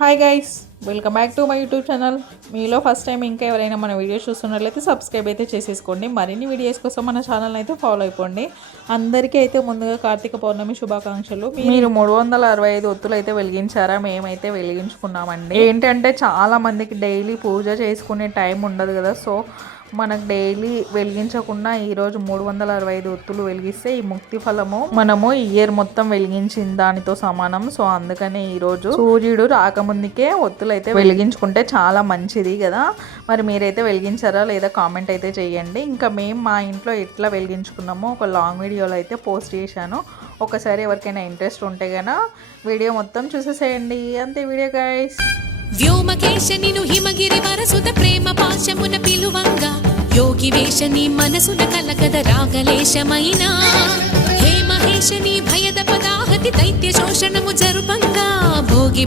Hi guys, welcome back to my YouTube channel. మీలో first time ఇంకా ఎవరైనా మన వీడియోస్ చూస్తున్నట్లయితే సబ్స్క్రైబ్ అయితే చేసేసుకోండి. మరిన్ని వీడియోస్ కోసం మన ఛానల్ అయితే ఫాలో అయిపోండి. అందరికీ అయితే ముందుగా కార్తీక పౌర్ణమి శుభాకాంక్షలు. మీరు 365 ఒత్తులు అయితే వెలిగించారా? మేమైతే వెలిగించుకున్నామండి. ఏంటంటే చాలా మందికి డైలీ పూజ చేసుకునే టైం ఉండదు కదా, సో మనకు డైలీ వెలిగించకుండా ఈరోజు 365 ఒత్తులు వెలిగిస్తే ఈ ముక్తి ఫలము మనము ఇయర్ మొత్తం వెలిగించిన దానితో సమానం. సో అందుకనే ఈరోజు సూర్యుడు రాకముందుకే ఒత్తులు అయితే వెలిగించుకుంటే చాలా మంచిది కదా. మరి మీరైతే వెలిగించారా లేదా కామెంట్ అయితే చేయండి. ఇంకా మేము మా ఇంట్లో ఎట్లా వెలిగించుకున్నామో ఒక లాంగ్ వీడియోలో అయితే పోస్ట్ చేశాను. ఒకసారి ఎవరికైనా ఇంట్రెస్ట్ ఉంటే గన వీడియో మొత్తం చూసేసేయండి. అంతే వీడియో గైస్. వ్యోమకేశ నిను హిమగిరి వరసుత ప్రేమ పాశమున పిలువంగా యోగి వేషని మనసున కలకద రాగలేశమైన హే మహేశని భయద పదాహతి దైత్య శోషణము జరుపంగా భోగి